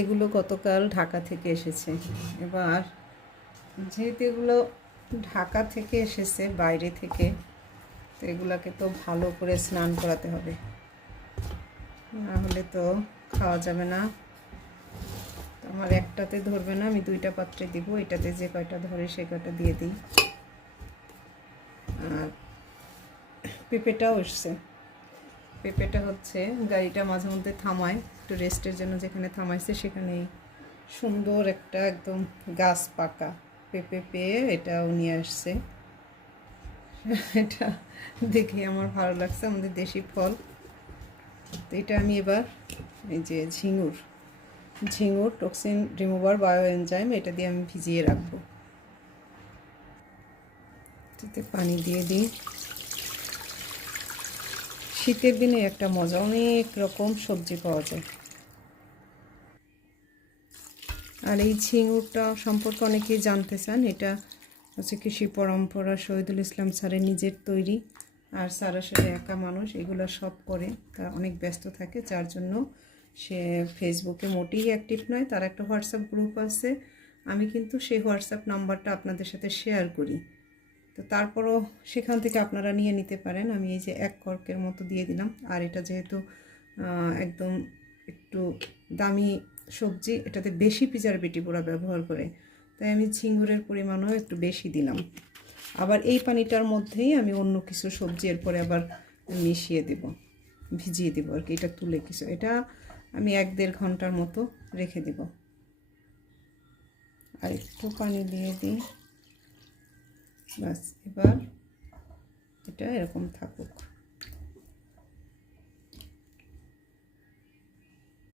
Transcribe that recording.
এগুলো গতকাল ঢাকা থেকে এসেছে। এবার যেহেতু এগুলো ঢাকা থেকে এসেছে বাইরে থেকে, তো এগুলাকে তো ভালো করে স্নান করাতে হবে, না হলে তো খাওয়া যাবে না। আমার একটাতে ধরবে না, আমি দুইটা পাত্রে দিব। এটাতে যে কয়টা ধরে সে কয়টা দিয়ে দিই। আর পেঁপেটাও এসছে। পেঁপেটা হচ্ছে গাড়িটা মাঝে মধ্যে থামায় একটু রেস্টের জন্য, যেখানে থামাইছে সেখানেই সুন্দর একটা একদম গাছ পাকা পেঁপে পেয়ে এটাও নিয়ে আসছে। এটা দেখে আমার ভালো লাগছে, আমাদের দেশি ফল। তো এটা আমি এবার এই যে ঝিঙুর টক্সিন রিমুভার বায়ো এনজাইম, এটা দিয়ে আমি ভিজিয়ে রাখবো। এটাতে পানি দিয়ে দিই। শীতের দিনে একটা মজা, অনেক রকম সবজি পাওয়া যায়। আর এই ঝিঙুরটা সম্পর্কে অনেকেই জানতে চান। এটা হচ্ছে কৃষি পরম্পরা শহীদুল ইসলাম স্যারের নিজের তৈরি। আর স্যার আসলে একা মানুষ, এগুলো সব করে, তা অনেক ব্যস্ত থাকে, যার জন্য সে ফেসবুকে মোটেই অ্যাক্টিভ নয়। তার একটা হোয়াটসঅ্যাপ গ্রুপ আছে, আমি কিন্তু সেই হোয়াটসঅ্যাপ নাম্বারটা আপনাদের সাথে শেয়ার করি। তো তারপরও সেখান থেকে আপনারা নিয়ে নিতে পারেন। আমি এই যে 1 কর্কের মতো দিয়ে দিলাম। আর এটা যেহেতু একদম একটু দামি সবজি, এটাতে বেশি প্রিজারভেটিভ ওরা ব্যবহার করে, তাই আমি ঝিঙ্গুরের পরিমাণও একটু বেশি দিলাম। আবার এই পানিটার মধ্যেই আমি অন্য কিছু সবজি এরপরে আবার মিশিয়ে দেব, ভিজিয়ে দেবো আর কি। এটা তুলে কিছু, এটা আমি 1-1.5 ঘন্টার মতো রেখে দেব। আর একটু পানি দিয়ে দিই, বাস। এবার এটা এরকম থাকুক।